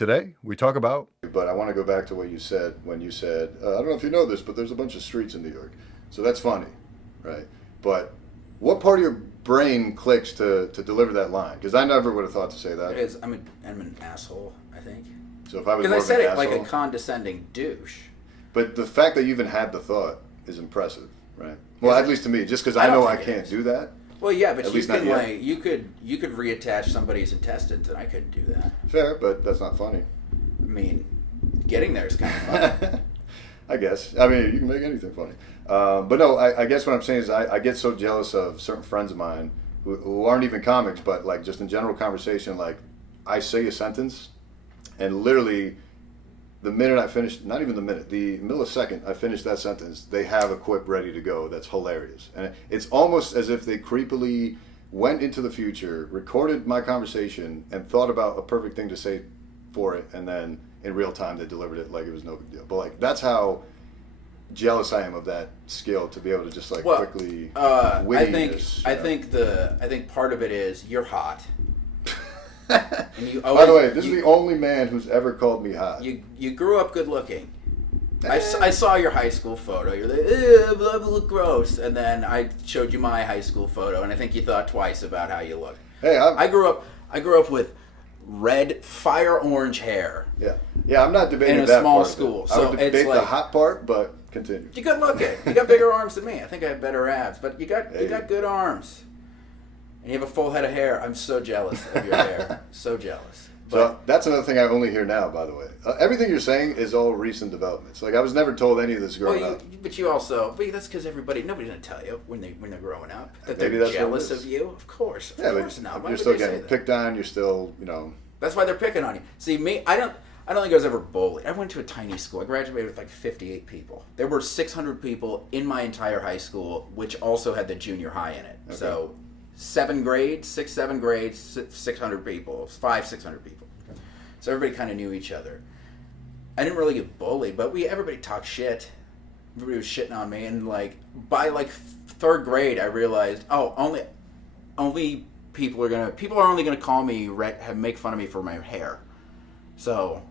Today, we talk about. But I want to go back to what you said when you said, I don't know if you know this, but there's a bunch of streets in New York. So that's funny, right? But what part of your brain clicks to deliver that line? Because I never would have thought to say that. It is. I'm an asshole, I think. So if I was Because more I of said an it like a asshole- condescending douche. But the fact that you even had the thought is impressive, right? Well, Is at it? least to me, just because I I don't know I think it can't is. do that. Well, yeah, but At you least not could yet. you could reattach somebody's intestines, and I couldn't do that. Fair, but that's not funny. I mean, getting there is kind of fun. I guess. I mean, you can make anything funny. But no, I guess what I'm saying is I get so jealous of certain friends of mine who aren't even comics, but like just in general conversation, like I say a sentence and literally the minute I finish, not even the minute, the millisecond I finish that sentence, they have a quip ready to go that's hilarious. And it's almost as if they creepily went into the future, recorded my conversation, and thought about a perfect thing to say for it, and then in real time they delivered it like it was no big deal. But like that's how jealous I am of that skill to be able to just like quickly wittiness. I think part of it is you're hot. And you By the way, this is the only man who's ever called me hot. You grew up good looking. I saw your high school photo. You're like, I look gross. And then I showed you my high school photo, and I think you thought twice about how you look. Hey, I grew up with red, fire orange hair. Yeah. I'm not debating in a that small part of it. school. I So would it's debate the like hot part, but continue. you're good looking. You got bigger arms than me. I think I have better abs, but you got good arms. And you have a full head of hair. I'm so jealous of your hair. So jealous. So that's another thing I only hear now, by the way. Everything you're saying is all recent developments. Like I was never told any of this growing up. But that's because nobody's gonna tell you when they're growing up that Maybe they're that's what it jealous is. of you. Of course, Yeah, course but not. Why you're would still they say getting that? picked on. You're still, That's why they're picking on you. See, me, I don't think I was ever bullied. I went to a tiny school. I graduated with like 58 people. There were 600 people in my entire high school, which also had the junior high in it. Okay. So 7 grades, 600 people, 600 people. So everybody kind of knew each other. I didn't really get bullied, but everybody talked shit. Everybody was shitting on me, and like by like 3rd grade, I realized, only people are only gonna call me make fun of me for my hair. So,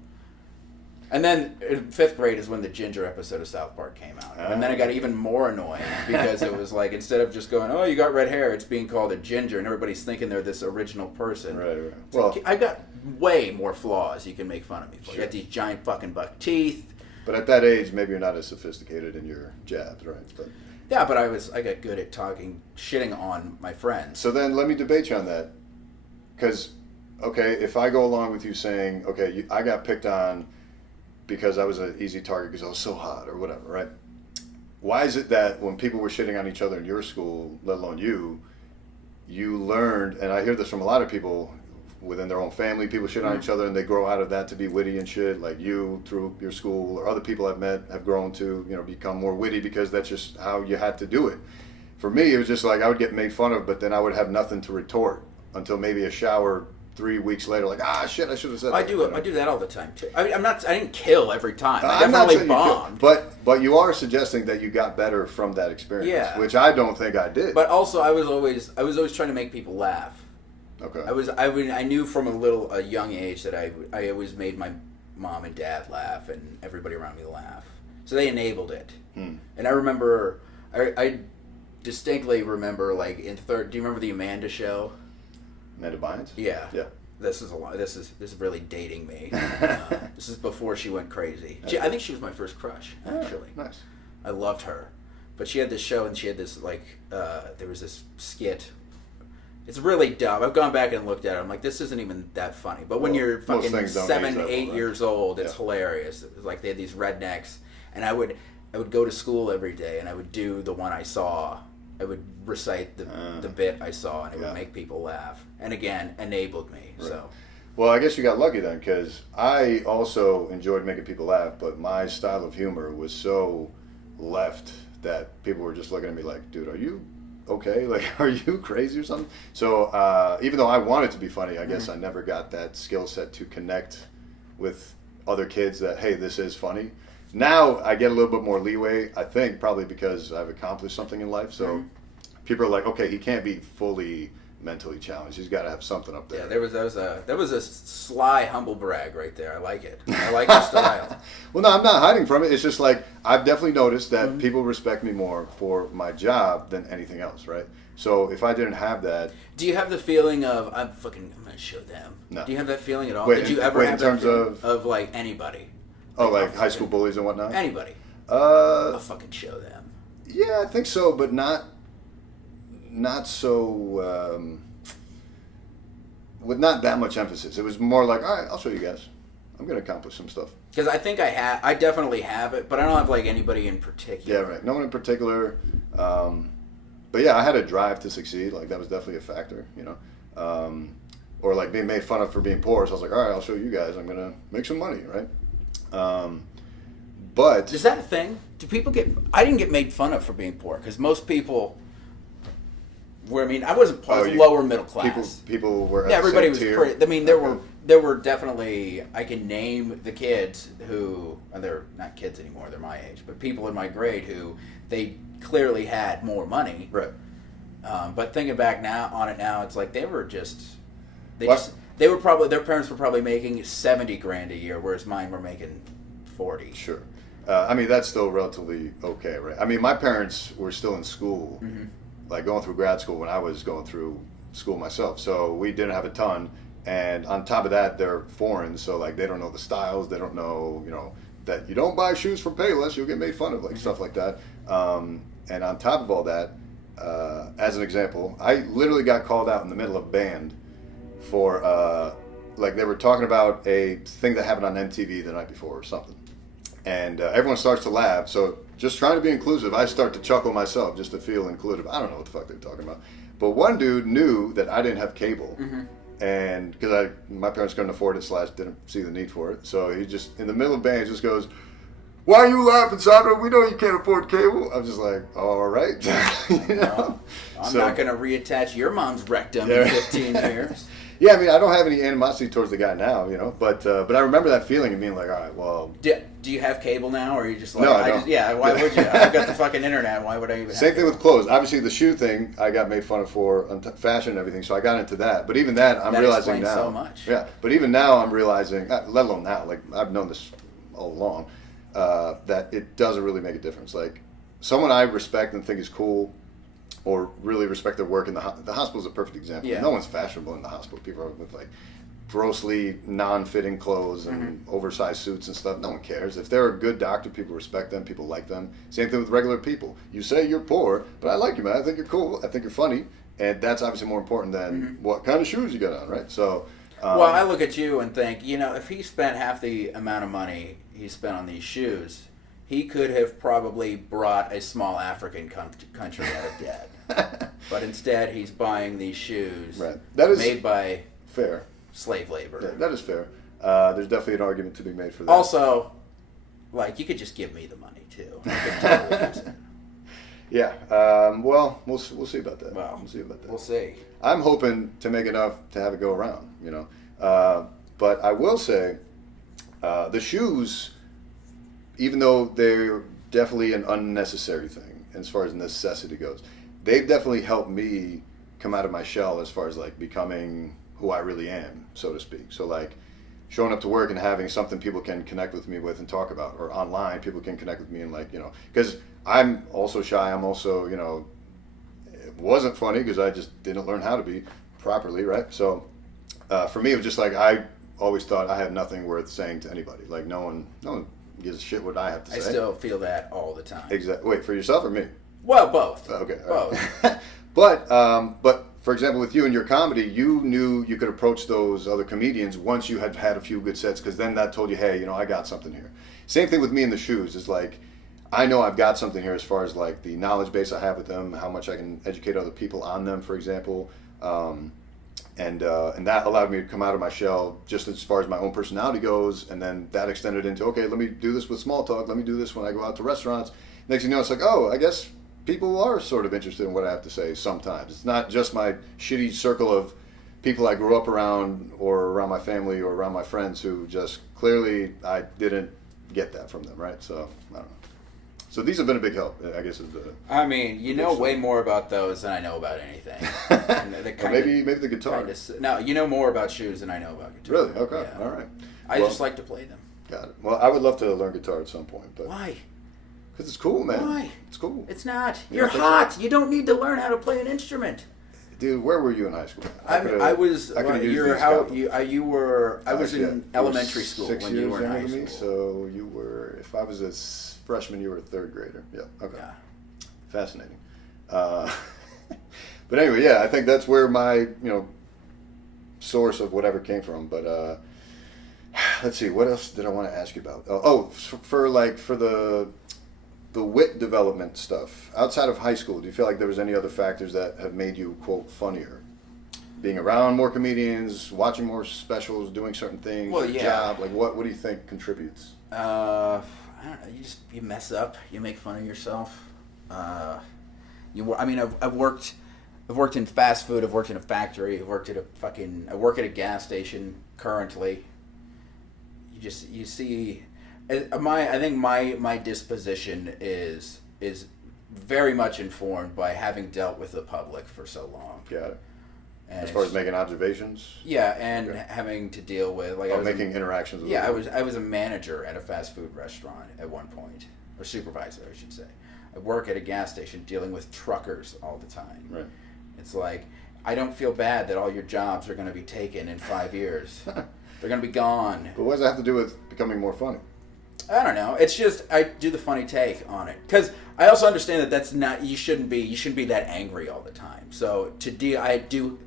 and then in 5th grade is when the Ginger episode of South Park came out, and then it got even more annoying because it was like instead of just going, "Oh, you got red hair," it's being called a ginger, and everybody's thinking they're this original person. Right. Well, I got way more flaws you can make fun of me for. Sure. You got these giant fucking buck teeth. But at that age, maybe you're not as sophisticated in your jabs, right? But yeah, but I got good at shitting on my friends. So then let me debate you on that. Because, okay, if I go along with you saying, okay, I got picked on because I was an easy target because I was so hot or whatever, right? Why is it that when people were shitting on each other in your school, let alone you learned, and I hear this from a lot of people within their own family, people shit on each other and they grow out of that to be witty and shit, like you through your school or other people I've met have grown to, become more witty because that's just how you had to do it. For me, it was just like I would get made fun of, but then I would have nothing to retort until maybe a shower 3 weeks later, like, shit, I should have said that. I do that all the time too. I mean, I didn't kill every time. I I'm not definitely saying bombed. But you are suggesting that you got better from that experience, Yeah. which I don't think I did. But also, I was always trying to make people laugh. Okay. I knew from a young age that I always made my mom and dad laugh and everybody around me laugh. So they enabled it. And I remember, I distinctly remember like in 3rd. Do you remember the Amanda Show? Amanda Bynes? Yeah. Yeah. This is really dating me. This is before she went crazy. I think she was my first crush, actually. Oh, nice. I loved her, but she had this show and she had this like there was this skit. It's really dumb. I've gone back and looked at it. I'm like, this isn't even that funny. But when you're fucking 7, 8 years old, it's hilarious. It was like they had these rednecks, and I would go to school every day, and I would do the one I saw. I would recite the bit I saw, and it would make people laugh. And again, enabled me. Right. So. Well, I guess you got lucky then, because I also enjoyed making people laugh, but my style of humor was so left that people were just looking at me like, dude, are you okay? Like, are you crazy or something? So even though I wanted to be funny, I guess I never got that skill set to connect with other kids that, hey, this is funny. Now I get a little bit more leeway, I think, probably because I've accomplished something in life. So people are like, okay, he can't be fully mentally challenged. He's got to have something up there. Yeah, that was a sly, humble brag right there. I like it. I like your style. Well, no, I'm not hiding from it. It's just like I've definitely noticed that Mm-hmm. people respect me more for my job than anything else, right? So if I didn't have that, Do you have the feeling of I'm gonna show them? No. Do you have that feeling at all? Wait, Did you ever wait, in have terms that feeling of like anybody? like I'm high school fucking- bullies and whatnot. Anybody? Uh, I'll fucking show them. yeah, I think so, but not so. With not that much emphasis. It was more like, all right, I'll show you guys. I'm gonna accomplish some stuff. Because I think I definitely have it, but I don't have like anybody in particular. Yeah, right. No one in particular. But yeah, I had a drive to succeed. Like that was definitely a factor, you know. Or like being made fun of for being poor. So I was like, all right, I'll show you guys. I'm gonna make some money, right? But Is that a thing? Do people get? I didn't get made fun of for being poor because most people were. I mean, I wasn't poor. I was lower middle class. people were. At Yeah, everybody the was same tier. pretty. I mean, there were definitely. I can name the kids who they're not kids anymore. They're my age, but people in my grade who they clearly had more money. Right. But thinking back now, it's like they were just. What? They were probably their parents were probably making $70,000 a year, whereas mine were making 40. Sure. I mean, that's still relatively okay, right? I mean, my parents were still in school, Mm-hmm. like going through grad school when I was going through school myself. So we didn't have a ton. And on top of that, they're foreign. So, like, they don't know the styles. They don't know, you know, that you don't buy shoes from Payless. You'll get made fun of, like, stuff like that. And on top of all that, as an example, I literally got called out in the middle of band for, like, they were talking about a thing that happened on MTV the night before or something. And everyone starts to laugh. So just trying to be inclusive, I start to chuckle myself just to feel included. I don't know what the fuck they're talking about. But one dude knew that I didn't have cable. Mm-hmm. And because my parents couldn't afford it / didn't see the need for it. So he just, in the middle of band, just goes, "Why are you laughing, Sandra? We know you can't afford cable." I'm just like, all right. You know? I'm So- not going to reattach your mom's rectum Yeah. in 15 years. Yeah, I mean, I don't have any animosity towards the guy now, you know. But I remember that feeling of being like, all right, well. Do you have cable now, or are you just like, No, I don't. why would you? I've got the fucking internet. Why would I even? Same have thing with clothes. Obviously, the shoe thing I got made fun of for on fashion and everything, so I got into that. But even that, I'm That realizing explains now. so much. Yeah, but even now, I'm realizing, let alone now, like I've known this all along, that it doesn't really make a difference. Like someone I respect and think is cool, or really respect their work in the hospital is a perfect example. Yeah. No one's fashionable in the hospital. People are with like grossly non-fitting clothes and oversized suits and stuff. No one cares. If they're a good doctor, people respect them. People like them. Same thing with regular people. You say you're poor, but I like you, man. I think you're cool. I think you're funny, and that's obviously more important than what kind of shoes you got on, right? So. Well, I look at you and think, you know, if he spent half the amount of money he spent on these shoes, he could have probably brought a small African country out of debt. But instead, he's buying these shoes Right. That is made by fair. slave labor. Yeah, that is fair. There's definitely an argument to be made for that. Also, like, you could just give me the money, too. I could totally use it. Yeah. Well, we'll see about that. Well, we'll see about that. We'll see. I'm hoping to make enough to have it go around, you know. But I will say, the shoes, even though they're definitely an unnecessary thing as far as necessity goes, they've definitely helped me come out of my shell as far as like becoming who I really am, so to speak. So like showing up to work and having something people can connect with me with and talk about, or online people can connect with me and like, you know, because I'm also shy. I'm also, you know, it wasn't funny because I just didn't learn how to be properly, right? So for me, it was just like I always thought I had nothing worth saying to anybody. Like no one gives a shit what I have to say. I still feel that all the time. Exactly. Wait, for yourself or me? Well, both. Okay. Both. But for example, with you and your comedy, you knew you could approach those other comedians once you had had a few good sets, because then that told you, hey, you know, I got something here. Same thing with me in the shoes. Is like, I know I've got something here as far as like the knowledge base I have with them, how much I can educate other people on them, for example. And that allowed me to come out of my shell just as far as my own personality goes, and then that extended into, okay, let me do this with small talk, let me do this when I go out to restaurants. Next thing you know, it's like, oh, I guess people are sort of interested in what I have to say sometimes. It's not just my shitty circle of people I grew up around or around my family or around my friends who just clearly I didn't get that from them, right? So, I don't know. So these have been a big help, I guess. Is the I mean, you know way more about those than I know about anything. And well, maybe the guitar. No, you know more about shoes than I know about guitar. Really? Okay. Yeah. All right. I just like to play them. Got it. Well, I would love to learn guitar at some point, but Why? Because it's cool, man. Why? It's cool. It's not. You You're don't think hot. so? You don't need to learn how to play an instrument. Dude, where were you in high school? I was. I could You were. I was in elementary school 6 when years you were in high younger than school. me, so you were. If I was a freshman, you were a third grader. Yeah. Okay. Yeah. Fascinating. But anyway, yeah, I think that's where my source of whatever came from. But let's see, what else did I want to ask you about? For the wit development stuff outside of high school, do you feel like there was any other factors that have made you quote funnier? Being around more comedians, watching more specials, doing certain things, Well, your yeah. job, like what do you think contributes? I don't know. You mess up. You make fun of yourself. I've worked in fast food. I've worked in a factory. I work at a gas station currently. You see, I think my disposition is very much informed by having dealt with the public for so long. Got it. And As far as making observations? yeah, and Okay. having to deal with Making interactions with Yeah, people. I was a manager at a fast food restaurant at one point, or supervisor, I should say. I work at a gas station dealing with truckers all the time. Right. It's like, I don't feel bad that all your jobs are going to be taken in 5 years. They're going to be gone. But what does that have to do with becoming more funny? I don't know. It's just I do the funny take on it because I also understand that that's not you shouldn't be that angry all the time. So I do.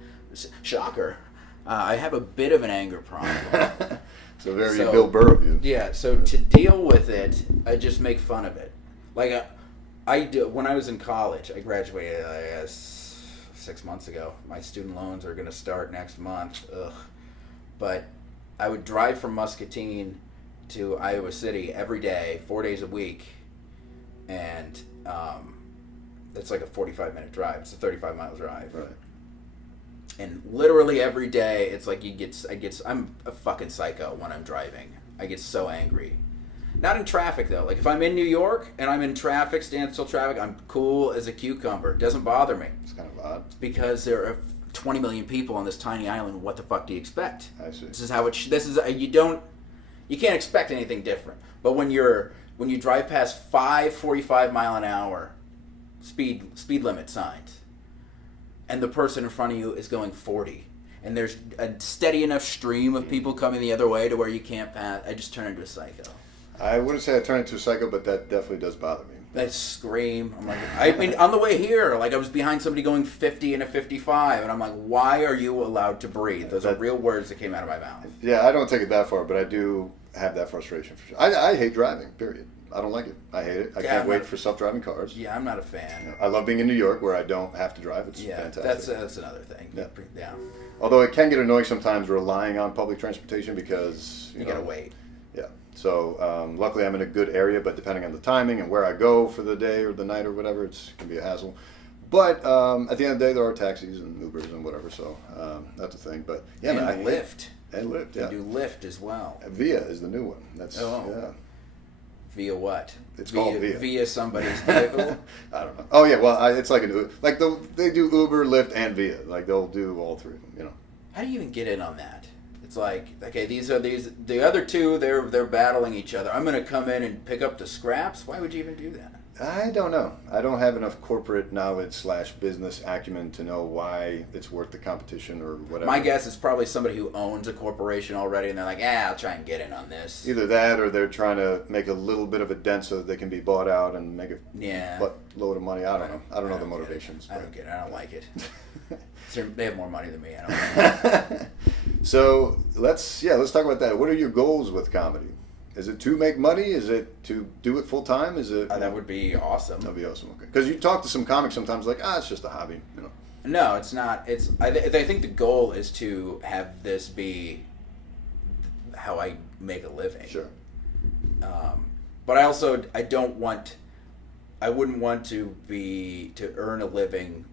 Shocker. I have a bit of an anger problem. So very Bill Burr of you. Yeah, so to deal with it, I just make fun of it. Like, I do. When I was in college, I graduated, I guess, 6 months ago. My student loans are going to start next month. Ugh. But I would drive from Muscatine to Iowa City every day, 4 days a week. And it's like a 45-minute drive. It's a 35-mile drive. Right. And literally every day, it's like I'm a fucking psycho when I'm driving. I get so angry. Not in traffic, though. Like, if I'm in New York and I'm in traffic, standstill traffic, I'm cool as a cucumber. It doesn't bother me. It's kind of odd. It's because there are 20 million people on this tiny island. What the fuck do you expect? I see. This is how it... You can't expect anything different. But when you drive past 45 mile an hour speed limit signs, and the person in front of you is going 40, and there's a steady enough stream of people coming the other way to where you can't pass, I just turn into a psycho. I wouldn't say I turn into a psycho, but that definitely does bother me. I scream. I'm like, I mean, on the way here, like I was behind somebody going 50 and a 55, and I'm like, why are you allowed to breathe? Those are real words that came out of my mouth. Yeah, I don't take it that far, but I do have that frustration for sure. I hate driving, period. I don't like it. I hate it. I can't wait for self-driving cars. Yeah, I'm not a fan. I love being in New York where I don't have to drive. It's fantastic. That's another thing. Yeah. Although it can get annoying sometimes relying on public transportation because you gotta wait. Yeah. So luckily I'm in a good area, but depending on the timing and where I go for the day or the night or whatever, it can be a hassle. But at the end of the day, there are taxis and Ubers and whatever, so that's the thing. But yeah, and Lyft. And Lyft, yeah. You do Lyft as well. Via is the new one. That's yeah. Via what? It's called Via. Via somebody's vehicle? I don't know. Oh yeah, well it's like they do Uber, Lyft, and Via. Like they'll do all three. How do you even get in on that? It's like, okay, the other two, they're battling each other. I'm gonna come in and pick up the scraps. Why would you even do that? I don't know. I don't have enough corporate knowledge / business acumen to know why it's worth the competition or whatever. My guess is probably somebody who owns a corporation already, and they're like, I'll try and get in on this. Either that, or they're trying to make a little bit of a dent so that they can be bought out and make a buttload of money. I don't know. I don't know the motivations. I don't get it. I don't like it. They have more money than me. I don't like it. So let's talk about that. What are your goals with comedy? Is it to make money? Is it to do it full time? Is it? That would be awesome. That'd be awesome. Okay, because you talk to some comics sometimes, like, it's just a hobby, No, it's not. I think the goal is to have this be how I make a living. Sure. But I wouldn't want to earn a living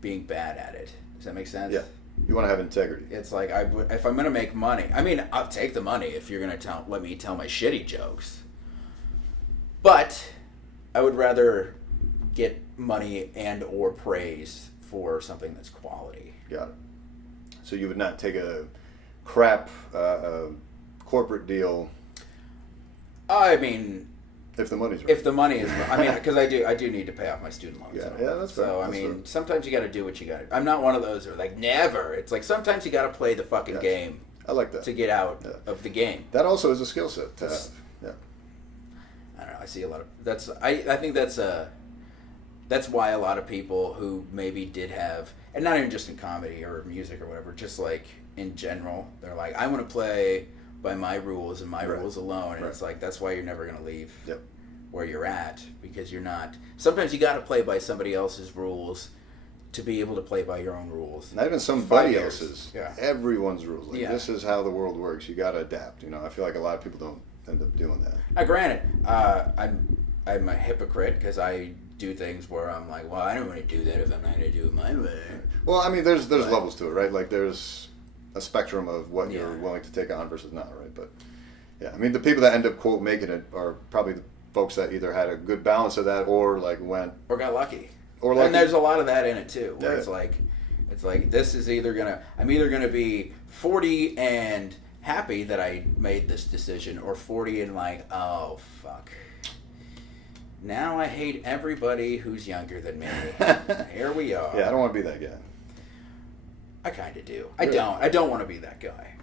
being bad at it. Does that make sense? Yeah. You want to have integrity. It's like if I'm going to make money, I mean, I'll take the money if you're going to let me tell my shitty jokes. But I would rather get money and or praise for something that's quality. Got it. So you would not take a crap corporate deal. I mean, if the money's right. If the money is, I mean, because I do need to pay off my student loans. Yeah, that's fair. So I mean, sometimes you got to do what you got to. I'm not one of those who are like never. It's like sometimes you got to play the fucking game. I like that to get out of the game. That also is a skill set to have. Yeah. I don't know. I see a lot of that's. I think that's why a lot of people who maybe did have, and not even just in comedy or music or whatever, just like in general, they're like, I want to play by my rules and my rules alone, and it's like that's why you're never gonna leave where you're at, because you're not. Sometimes you got to play by somebody else's rules to be able to play by your own rules. Not even somebody else's. Yeah. Everyone's rules. Like, this is how the world works. You got to adapt. You know, I feel like a lot of people don't end up doing that. Now, granted, I'm a hypocrite because I do things where I'm like, well, I don't want to do that if I'm not going to do it my way. Well, I mean, there's levels to it, right? Like, there's a spectrum of what you're willing to take on versus not, right? But, yeah, I mean, the people that end up, quote, making it are probably the folks that either had a good balance of that or, like, went... Or got lucky. And there's a lot of that in it too, where it's like this is I'm either gonna be 40 and happy that I made this decision, or 40 and like, oh fuck, now I hate everybody who's younger than me. Here we are. Yeah, I don't want to be that guy. I kind of do. Really? I don't want to be that guy.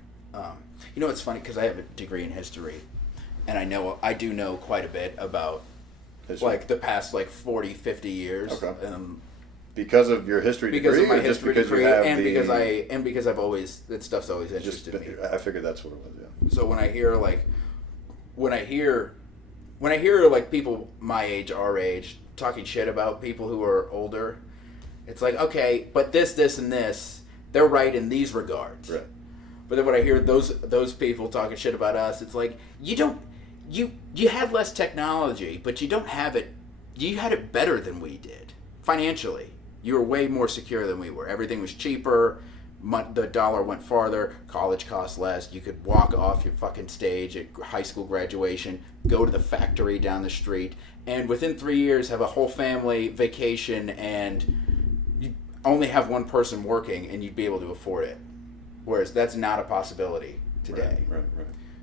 You know, it's funny because I have a degree in history, and I do know quite a bit about. Like the past 40, 50 years. Okay. Because of your history degree? Because of my history degree, and because I've always, that stuff's always interested me. I figured that's what it was, yeah. So when I hear people my age, our age, talking shit about people who are older, it's like, okay, but this, and this, they're right in these regards. Right. But then when I hear those people talking shit about us, it's like, you had less technology, but you don't have it. You had it better than we did financially. You were way more secure than we were. Everything was cheaper. The dollar went farther. College cost less. You could walk off your fucking stage at high school graduation, go to the factory down the street, and within 3 years have a whole family vacation, and you only have one person working, and you'd be able to afford it. Whereas that's not a possibility today. Right.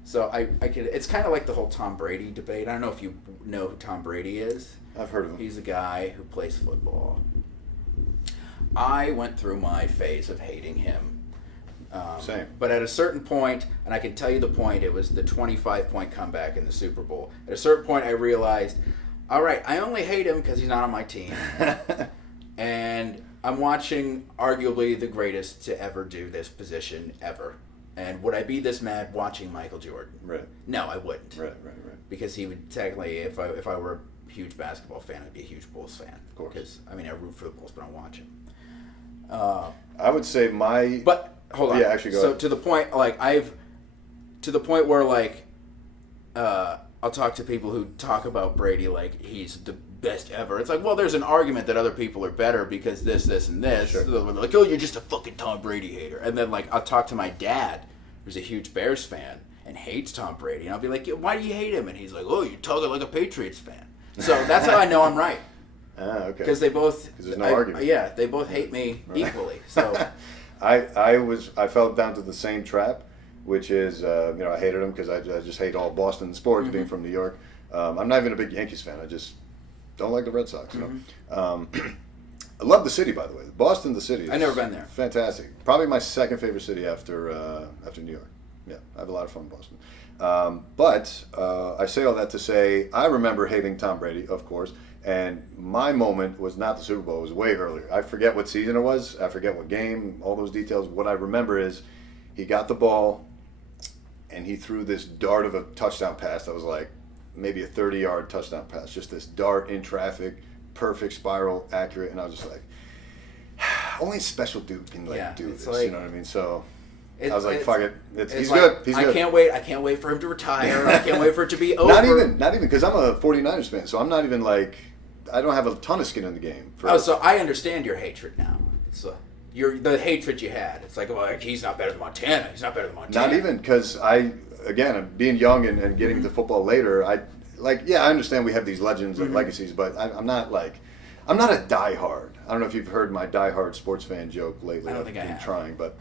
So I could. It's kind of like the whole Tom Brady debate. I don't know if you know who Tom Brady is. I've heard of him. He's a guy who plays football. I went through my phase of hating him. Same. But at a certain point, and I can tell you the point, it was the 25-point comeback in the Super Bowl. At a certain point, I realized, all right, I only hate him because he's not on my team. And I'm watching arguably the greatest to ever do this position ever. And would I be this mad watching Michael Jordan? Right. No, I wouldn't. Right. Because he would technically, if I were a huge basketball fan, I'd be a huge Bulls fan. Of course. Because, I mean, I root for the Bulls, but I don't watch them. I would say my... But, hold on. Yeah, actually, go ahead. To the point, to the point where, I'll talk to people who talk about Brady like he's the best ever. It's like, well, there's an argument that other people are better because this, and this. Sure. So they're like, oh, you're just a fucking Tom Brady hater. And then, I'll talk to my dad, who's a huge Bears fan, and hates Tom Brady. And I'll be like, why do you hate him? And he's like, oh, you're talking like a Patriots fan. So that's how I know I'm right. Okay. Because they both... Because there's no argument. Yeah, they both hate me equally. So I fell down to the same trap, which is, I hated him because I just hate all Boston sports, being from New York. I'm not even a big Yankees fan. I just don't like the Red Sox. You know? I love the city, by the way. Boston, the city. I've never been there. Fantastic. Probably my second favorite city after New York. Yeah, I have a lot of fun in Boston. But I say all that to say I remember hating Tom Brady, of course. And my moment was not the Super Bowl. It was way earlier. I forget what season it was. I forget what game, all those details. What I remember is he got the ball, and he threw this dart of a touchdown pass that was like maybe a 30-yard touchdown pass. Just this dart in traffic, perfect spiral, accurate. And I was just like, only a special dude can do this. You know what I mean? So I was like, fuck it. He's good. He's good. I can't wait for him to retire. I can't wait for it to be over. Not even, because I'm a 49ers fan. So I'm not even like... I don't have a ton of skin in the game. So I understand your hatred now. It's the hatred you had. It's like, well, he's not better than Montana. He's not better than Montana. Not even, because being young and getting to football later, like, yeah, I understand we have these legends and legacies, but I'm not a diehard. I don't know if you've heard my diehard sports fan joke lately. I don't think I I've been have. trying, but